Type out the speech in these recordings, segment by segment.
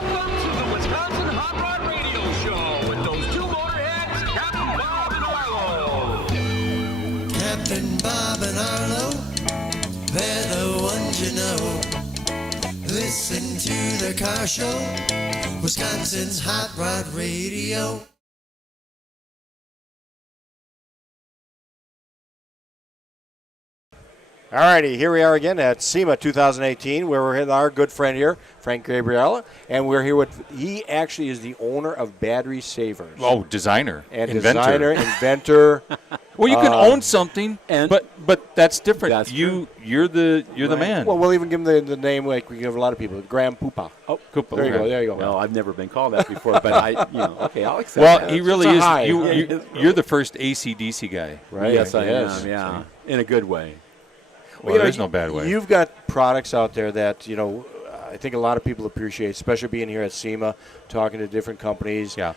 Welcome to the Wisconsin Hot Rod Radio Show with those two motorheads, Captain Bob and Arlo. Captain Bob and Arlo, they're the ones you know. Listen to their car show, Wisconsin's Hot Rod Radio. All righty, here we are again at SEMA 2018, where we're with our good friend here, Frank Gabrielli, and we're here with, he actually is the owner of Battery Savers. Oh, designer. And inventor. designer, inventor. Well, you can own something, and but that's different. That's you're the man. Well, we'll even give him the name like we give a lot of people, Graham Poopa. Oh, Koopa. There you go, there you go. Well, I've never been called that before, but okay, I'll accept Well, that. he really It's a is. high. You're the first AC/DC guy. Right? Yes, I Yes. am, yeah, in a good way. Well, there's no bad way. You've got products out there that, I think a lot of people appreciate, especially being here at SEMA, talking to different companies. Yeah.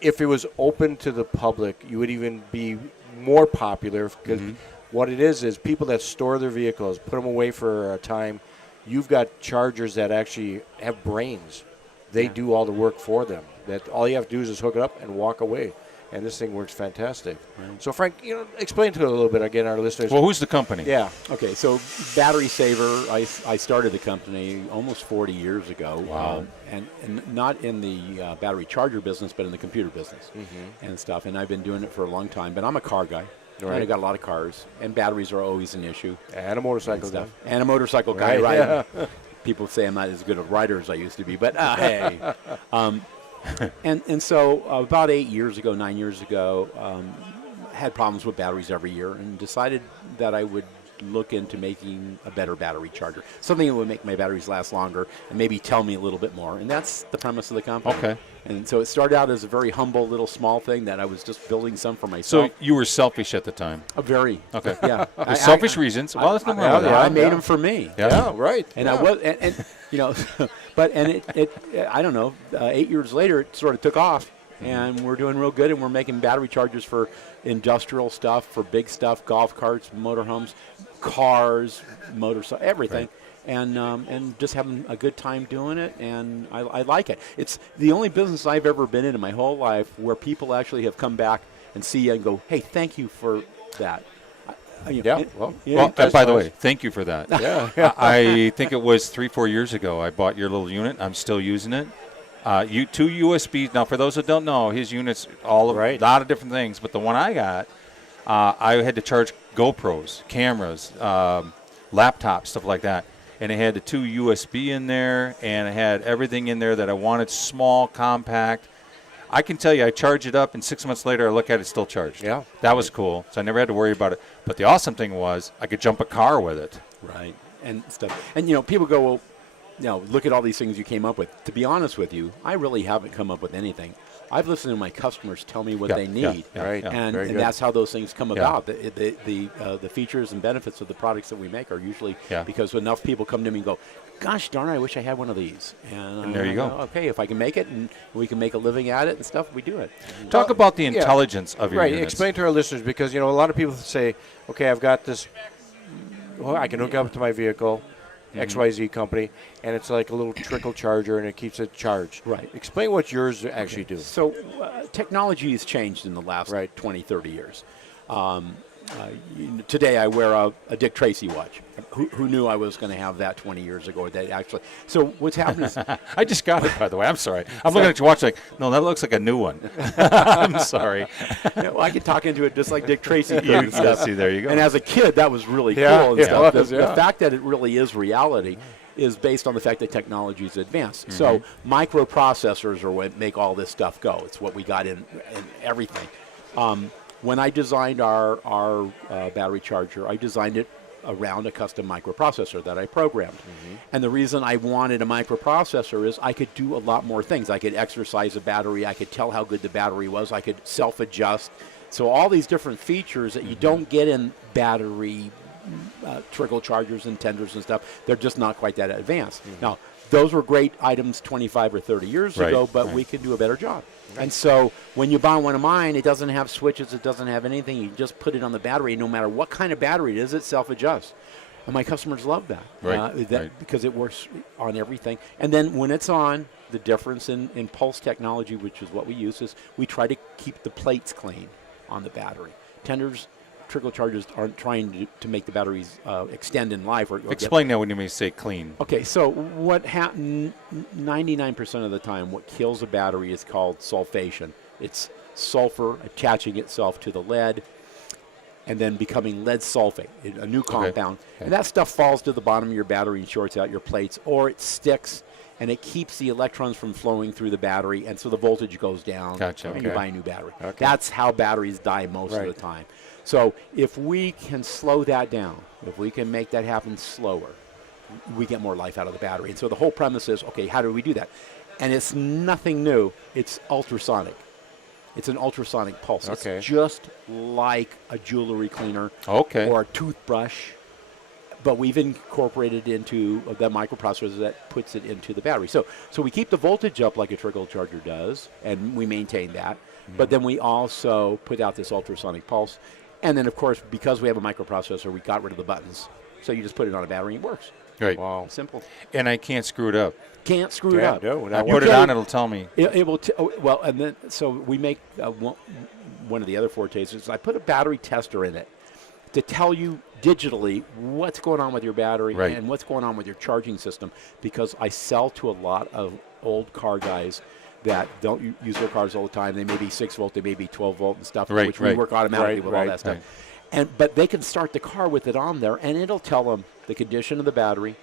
If it was open to the public, you would even be more popular because what it is people that store their vehicles, put them away for a time. You've got chargers that actually have brains. They do all the work for them. That all you have to do is just hook it up and walk away. And this thing works fantastic. Right. So, Frank, explain to it a little bit again, our listeners. Well, who's the company? Yeah. Okay, so Battery Saver, I started the company almost 40 years ago. Wow. And not in the battery charger business, but in the computer business and stuff. And I've been doing it for a long time. But I'm a car guy. Right. And I got a lot of cars. And batteries are always an issue. And a motorcycle and guy. And a motorcycle guy, Right, right? yeah. People say I'm not as good a rider as I used to be. But hey. And so about 9 years ago, had problems with batteries every year and decided that I would look into making a better battery charger, something that would make my batteries last longer and maybe tell me a little bit more. And that's the premise of the company. Okay. And so it started out as a very humble little small thing that I was just building some for myself. So you were selfish at the time. Very. Okay. Yeah. For selfish reasons. Well, that's no Yeah, wrong with that. I made them for me. Yeah, right. And yeah. I was, and but it I don't know. 8 years later, it sort of took off, and we're doing real good, and we're making battery chargers for industrial stuff, for big stuff, golf carts, motorhomes, cars, motorcycles, everything. Right. And just having a good time doing it, and I like it. It's the only business I've ever been in my whole life where people actually have come back and see you and go, "Hey, thank you for that." By the way, thank you for that. Yeah. I think it was 3-4 years ago I bought your little unit. I'm still using it. Two USBs. Now, for those that don't know, his unit's a lot of different things, but the one I got, I had to charge GoPros, cameras, laptops, stuff like that. And it had the 2 USB in there, and it had everything in there that I wanted, small, compact. I can tell you, I charge it up, and 6 months later, I look at it still charged. Yeah. That was cool. So I never had to worry about it. But the awesome thing was I could jump a car with it. Right. And stuff. And, people go, well, look at all these things you came up with. To be honest with you, I really haven't come up with anything. I've listened to my customers tell me what they need, right? And that's how those things come about. The features and benefits of the products that we make are usually because enough people come to me and go, "Gosh darn, I wish I had one of these." And there you go. Okay, if I can make it and we can make a living at it and stuff, we do it. Talk about the intelligence of your units. Explain to our listeners because a lot of people say, "Okay, I've got this. Well, I can hook up to my vehicle." XYZ company, and it's like a little trickle charger, and it keeps it charged. Right. Explain what yours actually do. So technology has changed in the last 20, 30 years. Today I wear a Dick Tracy watch. Who knew I was going to have that 20 years ago? So what's happened is... I just got it, by the way. I'm sorry. I'm looking at your watch like, no, that looks like a new one. I'm sorry. I could talk into it just like Dick Tracy could. See, there you go. And as a kid, that was really cool. And stuff. The fact that it really is reality is based on the fact that technology is advanced. So microprocessors are what make all this stuff go. It's what we got in everything. When I designed our battery charger, I designed it around a custom microprocessor that I programmed. And the reason I wanted a microprocessor is I could do a lot more things. I could exercise a battery. I could tell how good the battery was. I could self-adjust. So all these different features that you don't get in battery trickle chargers and tenders and stuff, they're just not quite that advanced. Now, those were great items 25 or 30 years ago, but we can do a better job. And so when you buy one of mine, it doesn't have switches, it doesn't have anything. You just put it on the battery. No matter what kind of battery it is, it self-adjusts. And my customers love that, because it works on everything. And then when it's on, the difference in pulse technology, which is what we use, is we try to keep the plates clean on the battery. Tenders, trickle chargers aren't trying to make the batteries extend in life. Or Explain that when you may say clean. Okay, so what happens 99% of the time, what kills a battery is called sulfation. It's sulfur attaching itself to the lead and then becoming lead sulfate, a new compound. Okay. And that stuff falls to the bottom of your battery and shorts out your plates, or it sticks and it keeps the electrons from flowing through the battery, and so the voltage goes down, and you buy a new battery. Okay. That's how batteries die most of the time. So if we can slow that down, if we can make that happen slower, we get more life out of the battery. And so the whole premise is, okay, how do we do that? And it's nothing new. It's ultrasonic. It's an ultrasonic pulse. Okay. It's just like a jewelry cleaner or a toothbrush, but we've incorporated into the microprocessor that puts it into the battery. So we keep the voltage up like a trickle charger does, and we maintain that. But then we also put out this ultrasonic pulse. And then, of course, because we have a microprocessor, we got rid of the buttons. So you just put it on a battery and it works. Right. Wow. Simple. And I can't screw it up. Can't screw it up. No, I put it on, it'll tell me. It will. Well, and then so we make one of the other fortes is I put a battery tester in it to tell you digitally what's going on with your battery and what's going on with your charging system, because I sell to a lot of old car guys that don't use their cars all the time. They may be 6 volt, they may be 12 volt and stuff, which we work automatically with all that stuff. But they can start the car with it on there, and it'll tell them the condition of the battery.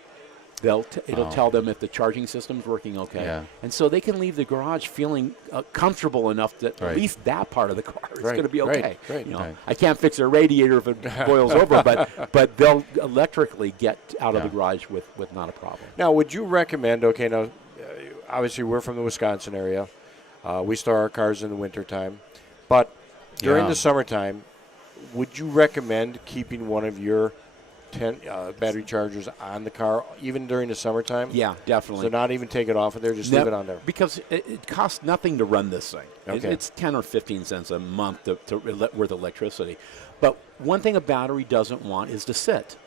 It'll tell them if the charging system's working okay. Yeah. And so they can leave the garage feeling comfortable enough that at least that part of the car is going to be okay. You know, I can't fix their radiator if it boils over, but they'll electrically get out of the garage with not a problem. Now, would you recommend, obviously we're from the Wisconsin area. We store our cars in the wintertime. But during the summertime, would you recommend keeping one of your 10 battery chargers on the car, even during the summertime? Yeah, definitely. So not even take it off of there, just leave it on there? Because it costs nothing to run this thing. Okay. It's 10 or 15 cents a month worth of electricity. But one thing a battery doesn't want is to sit.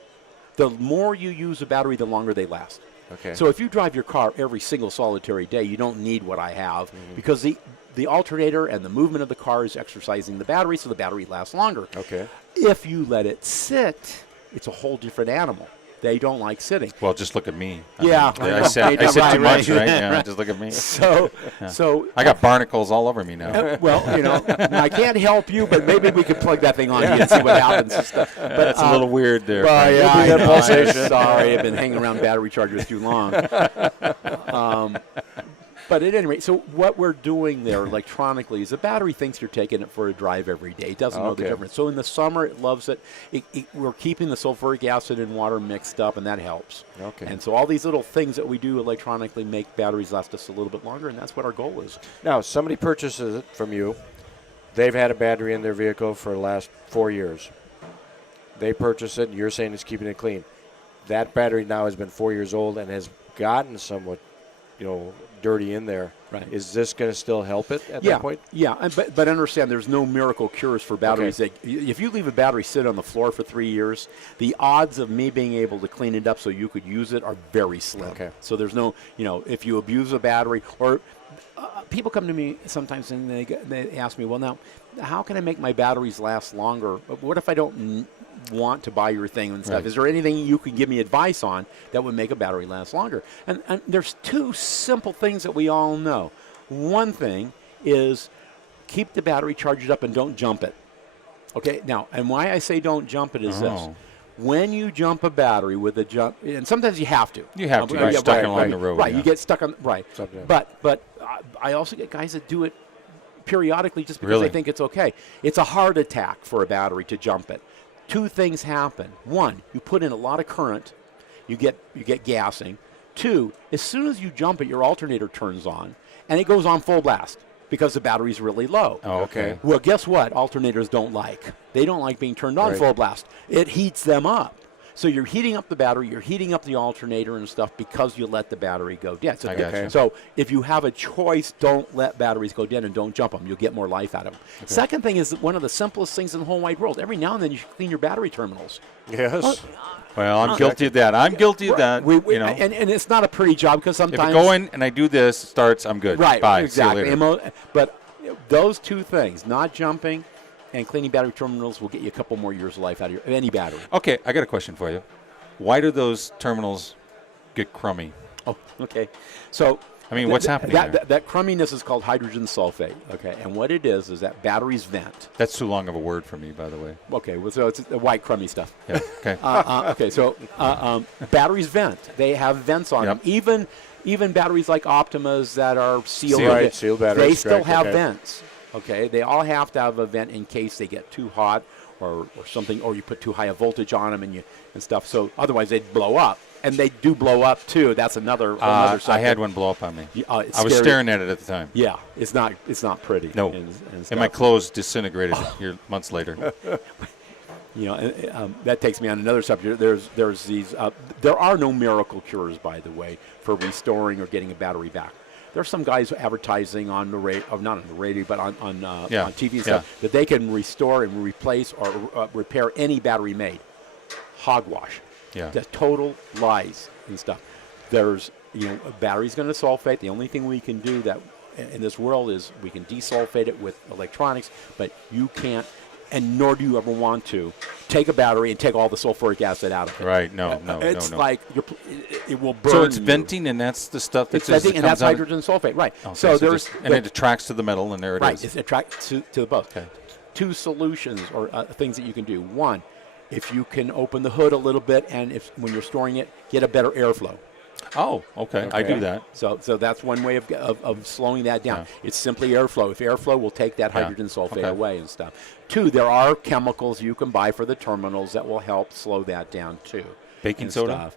The more you use a battery, the longer they last. Okay. So if you drive your car every single solitary day, you don't need what I have, because the alternator and the movement of the car is exercising the battery, so the battery lasts longer. Okay. If you let it sit, it's a whole different animal. They don't like sitting. Well, just look at me. I sit too much, right? Yeah, just look at me. So I got barnacles all over me now. Well, I can't help you, but maybe we could plug that thing on you and see what happens and stuff. But that's a little weird there. I'm sorry, I've been hanging around battery chargers too long. But at any rate, so what we're doing there electronically is the battery thinks you're taking it for a drive every day. It doesn't know the difference. So in the summer, it loves it. We're keeping the sulfuric acid and water mixed up, and that helps. Okay. And so all these little things that we do electronically make batteries last us a little bit longer, and that's what our goal is. Now, somebody purchases it from you. They've had a battery in their vehicle for the last 4 years. They purchase it, and you're saying it's keeping it clean. That battery now has been 4 years old and has gotten somewhat, dirty in there. Right. Is this going to still help it at that point? Yeah, but understand there's no miracle cures for batteries. If you leave a battery sit on the floor for 3 years, the odds of me being able to clean it up so you could use it are very slim. Okay. So there's no, if you abuse a battery, or people come to me sometimes and they ask me, well, now, how can I make my batteries last longer? What if I don't want to buy your thing and stuff? Right. Is there anything you could give me advice on that would make a battery last longer? And there's two simple things that we all know. One thing is keep the battery charged up and don't jump it. Okay, now, and why I say don't jump it is this. When you jump a battery with a jump, and sometimes you have to. You have to get stuck along the road. Right, you get stuck on, But I also get guys that do it periodically just because they think it's okay. It's a heart attack for a battery to jump it. Two things happen. One, you put in a lot of current, you get gassing. Two, as soon as you jump it, your alternator turns on, and it goes on full blast because the battery's really low. Oh, okay. Well, guess what? Alternators don't like. They don't like being turned on full blast. It heats them up. So you're heating up the battery, you're heating up the alternator and stuff because you let the battery go dead. So, I gotcha. so if you have a choice, don't let batteries go dead and don't jump them. You'll get more life out of them. Okay. Second thing is one of the simplest things in the whole wide world. Every now and then you should clean your battery terminals. Yes. Well, I'm guilty of that. I'm guilty of that. You know, and it's not a pretty job because if sometimes I go in and I do this, starts, I'm good. right, Bye. exactly. See you later. But those two things, not jumping and cleaning battery terminals, will get you a couple more years of life out of any battery. Okay, I got a question for you. Why do those terminals get crummy? Oh, okay. So I mean, what's happening there? That crumminess is called hydrogen sulfate. Okay, and what it is that batteries vent. That's too long of a word for me, by the way. Okay, well, so it's the white crummy stuff. Yeah. Okay. Okay, so batteries vent. They have vents on them. Even batteries like Optimas that are sealed, sealed batteries. they still correct, have okay. vents. Okay, they all have to have a vent in case they get too hot or something, or you put too high a voltage on them and stuff. So otherwise they'd blow up, and they do blow up too. That's another subject. I had one blow up on me. It's I was scary. staring at it at the time. Yeah, it's not pretty. No, and and my stuff. clothes disintegrated here months later. You know, that takes me on another subject. There's these. There are no miracle cures, by the way, for restoring or getting a battery back. There's some guys advertising on the radio, not on the radio, but on TV and stuff, that they can restore and replace or repair any battery made. Hogwash. Yeah. That's total lies and stuff. There's, a battery's going to sulfate. The only thing we can do that in this world is we can desulfate it with electronics, but you can't, and nor do you ever want to, take a battery and take all the sulfuric acid out of it. Right. No. It's no. like it will burn. So it's you. venting, and that's the stuff that It's venting, and that's out. hydrogen sulfate, right? Okay, so there's and it attracts to the metal, and there it is. right. It attracts to the both. Okay. Two solutions or things that you can do. One, if you can open the hood a little bit, and when you're storing it, get a better airflow. Oh, okay. I do that. So that's one way of slowing that down. Yeah. It's simply airflow. If airflow will take that hydrogen sulfate Okay. away and stuff. Two, there are chemicals you can buy for the terminals that will help slow that down too. Baking and soda? stuff.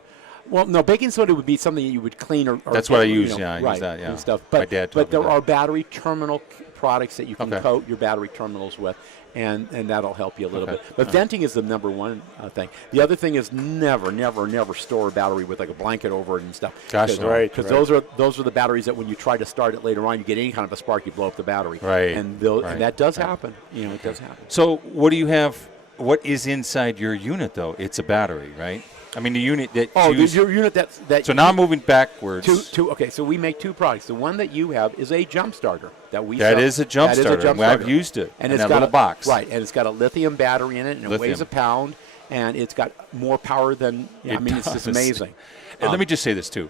Well, no, baking soda would be something that you would clean or That's what I get, use, yeah, I use right, that, yeah. and stuff. My But, dad taught but me there that. are battery terminal products that you can Okay. coat your battery terminals with, and that'll help you a little Okay. bit. But venting is the number one thing. The other thing is never store a battery with like a blanket over it and stuff. Gosh, no. Right, Because right. those are the batteries that when you try to start it later on, you get any kind of a spark, you blow up the battery. Right, And, right, and that does right. happen. It does happen. So what do you have? What is inside your unit, though? It's a battery, right? I mean, the unit that your unit that So now I'm moving backwards. Okay, so we make two products. The one that you have is a jump starter that we That sell. is a jump That is starter. jump I've starter. used it And in it's that got little a box. Right, and it's got a lithium battery in it, and it weighs Lithium. a pound, and it's got more power than. It it's just does. amazing. And let me just say this too: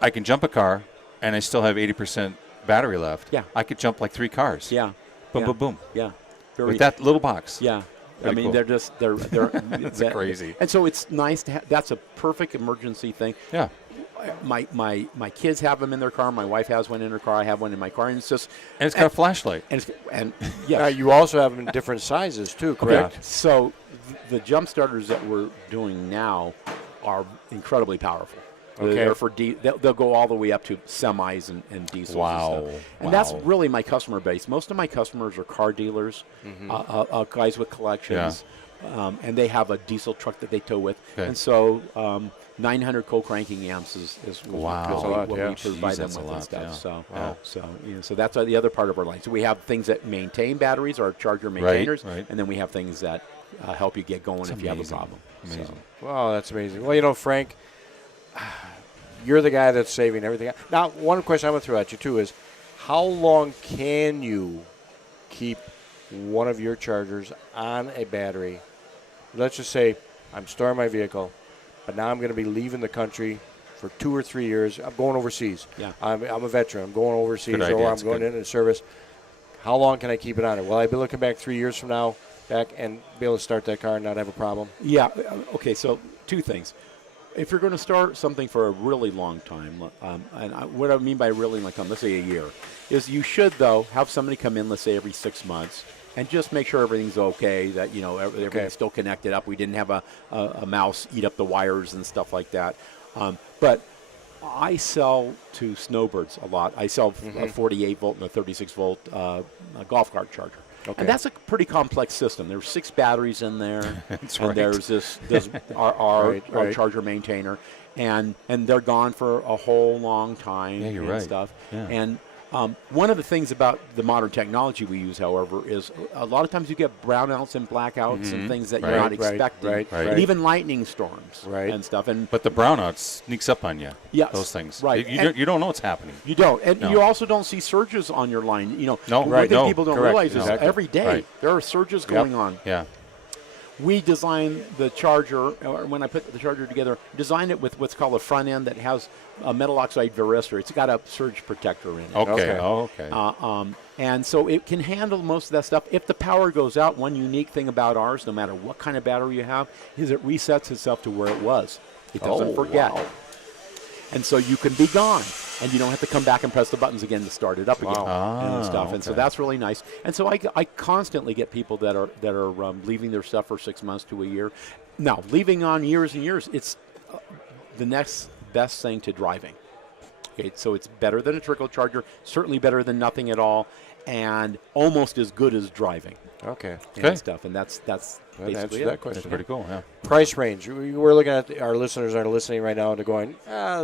I can jump a car, and I still have 80% battery left. Yeah. I could jump like 3 cars. Yeah. Boom, yeah. boom, boom. Yeah. With that little box. Yeah. Pretty cool. they're just they're It's crazy. And so it's nice to have. That's a perfect emergency thing. Yeah. My kids have them in their car. My wife has one in her car. I have one in my car, and it's just. And it's got a flashlight. And yeah. Now, you also have them in different sizes too, correct? So the jump starters that we're doing now are incredibly powerful. Okay. They're for they'll go all the way up to semis and diesels. Wow. And stuff. And that's Wow. really my customer base. Most of my customers are car dealers, guys with collections, and they have a diesel truck that they tow with. Okay. And so 900 co-cranking amps is Wow. what That's a lot, we yeah. provide Jeez, them that's a with lot, and stuff. yeah. So, Wow. so that's the other part of our line. So we have things that maintain batteries, or charger maintainers, right. and then we have things that help you get going if you have a amazing. problem. Amazing. So, Wow, that's amazing. Well, Frank, you're the guy that's saving everything. Now, one question I'm going to throw at you, too, is how long can you keep one of your chargers on a battery? Let's just say I'm storing my vehicle, but now I'm going to be leaving the country for 2 or 3 years. I'm going overseas. Yeah. I'm a veteran. I'm going overseas, Good idea. or I'm That's going good. into service. How long can I keep it on it? Will I be looking back 3 years from now and be able to start that car and not have a problem? yeah. Okay. So 2 things. If you're going to start something for a really long time, what I mean by really long time, let's say a year, is you should, though, have somebody come in, let's say every 6 months, and just make sure everything's okay, that, everything's still connected up. We didn't have a mouse eat up the wires and stuff like that. But I sell to snowbirds a lot. I sell a 48 volt and a 36 volt golf cart charger. Okay. And that's a pretty complex system. There's 6 batteries in there. That's and right. there's our Right. charger maintainer. And they're gone for a whole long time Yeah, you're and right. stuff. Yeah. And one of the things about the modern technology we use, however, is a lot of times you get brownouts and blackouts and things that you're not Right, expecting. right, And right. even lightning storms Right. and stuff. And But the brownout sneaks up on you. Yes, Those things. right. You don't know what's happening. you don't. And No. you also don't see surges on your line. No, one right, thing no, people don't correct, realize is exactly. every day Right. there are surges going on. Yeah. We designed the charger, or when I put the charger together, designed it with what's called a front end that has a metal oxide varistor. It's got a surge protector in it. Okay. Okay. Oh, okay. And so it can handle most of that stuff. If the power goes out, one unique thing about ours, no matter what kind of battery you have, is it resets itself to where it was. It doesn't forget. wow. And so you can be gone, and you don't have to come back and press the buttons again to start it up again and stuff. And so okay. that's really nice. And so I constantly get people that are leaving their stuff for 6 months to a year. Now, leaving on years and years, it's the next best thing to driving. Okay, so it's better than a trickle charger, certainly better than nothing at all, and almost as good as driving Okay. Okay. and stuff. And that's That answers basically that it. question. That's pretty cool. Yeah. Price range. We're looking at our listeners are listening right now and they're going,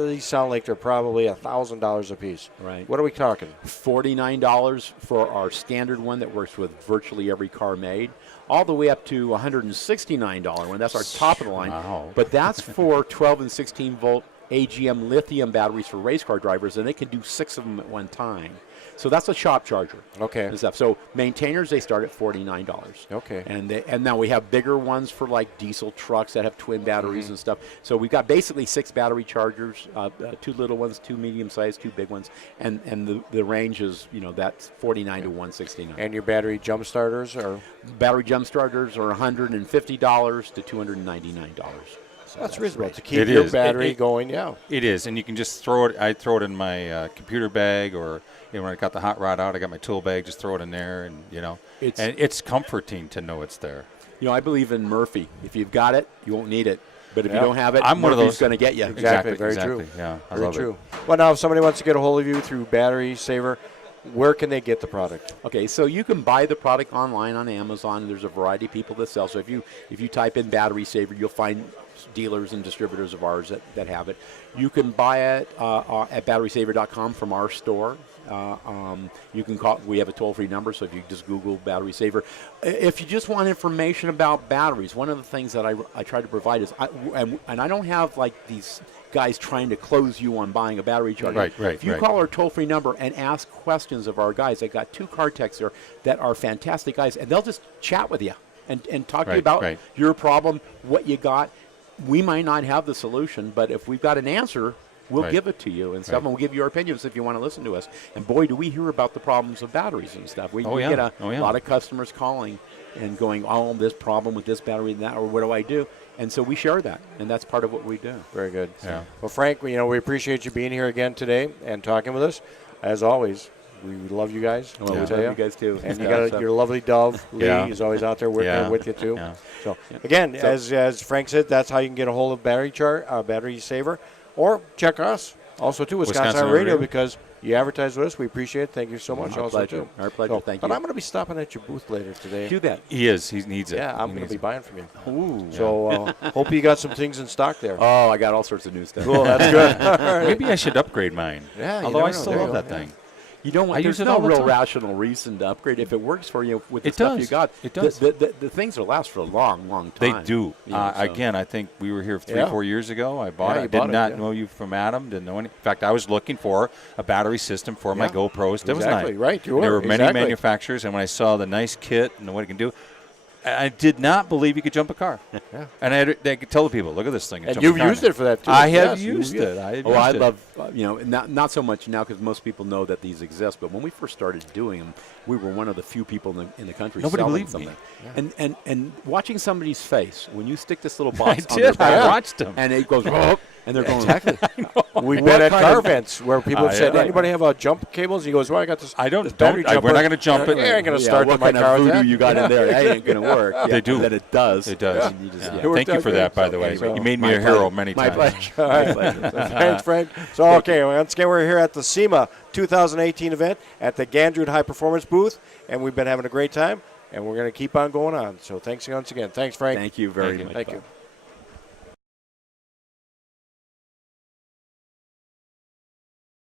these sound like they're probably $1,000 a piece. Right. What are we talking? $49 for our standard one that works with virtually every car made, all the way up to $169 one. That's our top of the line. Wow. But that's for 12 and 16 volt AGM lithium batteries for race car drivers, and they can do 6 of them at one time. So that's a shop charger. Okay. And stuff. So maintainers, they start at $49. Okay. And now we have bigger ones for like diesel trucks that have twin batteries and stuff. So we've got basically 6 battery chargers, 2 little ones, 2 medium sized, 2 big ones, and the range is that's $49 to $169. And your battery jump starters are? Battery jump starters are $150 to $299. So That's reasonable to keep It your is. battery It- going, yeah. It is, and you can just throw it. I throw it in my computer bag, or when I got the hot rod out, I got my tool bag. Just throw it in there, and it's comforting to know it's there. I believe in Murphy. If you've got it, you won't need it. But if Yeah. you don't have it, I'm one of Murphy's those- going to get you. Exactly, very exactly. true. Yeah, I Very love true. it. Well, now if somebody wants to get a hold of you through Battery Saver, where can they get the product? Okay, so you can buy the product online on Amazon. There's a variety of people that sell. So if you type in Battery Saver, you'll find dealers and distributors of ours that have it. You can buy it at batterysaver.com from our store. You can call. We have a toll-free number, so if you just Google Battery Saver, if you just want information about batteries, one of the things that I try to provide is, and I don't have like these guys trying to close you on buying a battery charger. Right. If you call our toll-free number and ask questions of our guys, I got 2 car techs there that are fantastic guys, and they'll just chat with you and talk to you about your problem, what you got. We might not have the solution, but if we've got an answer, we'll give it to you and stuff, and we'll give you our opinions if you want to listen to us. And boy, do we hear about the problems of batteries and stuff. We get a lot of customers calling and going, this problem with this battery and that, or what do I do? And so we share that, and that's part of what we do. Very good. Yeah. Well, Frank, we appreciate you being here again today and talking with us. As always, we love you guys. Well, we tell love you guys too. And you got your lovely dove, Lee, is always out there working with you too. Yeah. So again, as Frank said, that's how you can get a hold of Battery Saver, or check us also too, Wisconsin Radio, because you advertise with us. We appreciate it. Thank you so much. Our pleasure. Too. Our pleasure. Thank you. But I'm going to be stopping at your booth later today. Do that. He is. He needs it. Yeah, I'm He going to needs be it. buying from you. Ooh. So hope you got some things in stock there. Oh, I got all sorts of new stuff. Cool, that's good. All right. Maybe I should upgrade mine. Yeah, you Although never I know. still There you love go. that thing. You don't want. I There's use it no all the real time. rational reason to upgrade if it works for you with the It stuff does. you got. It does. The things will last for a long, long They time. do. You know, so- Again, I think we were here 3 Yeah. 4 years ago. I bought Yeah, it. I you did bought it, not yeah. know you from Adam. Didn't know any. In fact, I was looking for a battery system for my Yeah. GoPros. That Exactly, was nice. right, you There were, were many exactly. manufacturers, and when I saw the nice kit and what it can do, I did not believe you could jump a car. Yeah. And I could tell the people, look at this thing. It And jumps a you've car used now. it for that too. I have Yes, used you- it. I Oh, I used it. love, not so much now because most people know that these exist. But when we first started doing them, we were one of the few people in the country Nobody selling believed me. something. And watching somebody's face when you stick this little box on did. their back, I watched 'em. and it goes, "Whoop," and they're going, Exactly. We've What been at kind car of- events where people have said, yeah. anybody have a jump cables? He goes, well, I got this. I don't- this battery don't- we're jumper. not gonna jump it. Yeah, I ain't going to "Yeah, start what my kind car of with voodoo that. you got in there? That ain't going to work." They do. That it does. It does. And you just- Yeah. It worked Thank you out for good. that, by the So, way. anyway, You made me my a hero pleasure. many My times. pleasure. All My right. pleasure. Thanks, Frank. So, okay, once again, we're here at the SEMA 2018 event at the Gandrud High Performance booth, and we've been having a great time. and we're going to keep on going on. So thanks once again. Thanks, Frank. Thank you very Thank you. much. Thank Bob. you.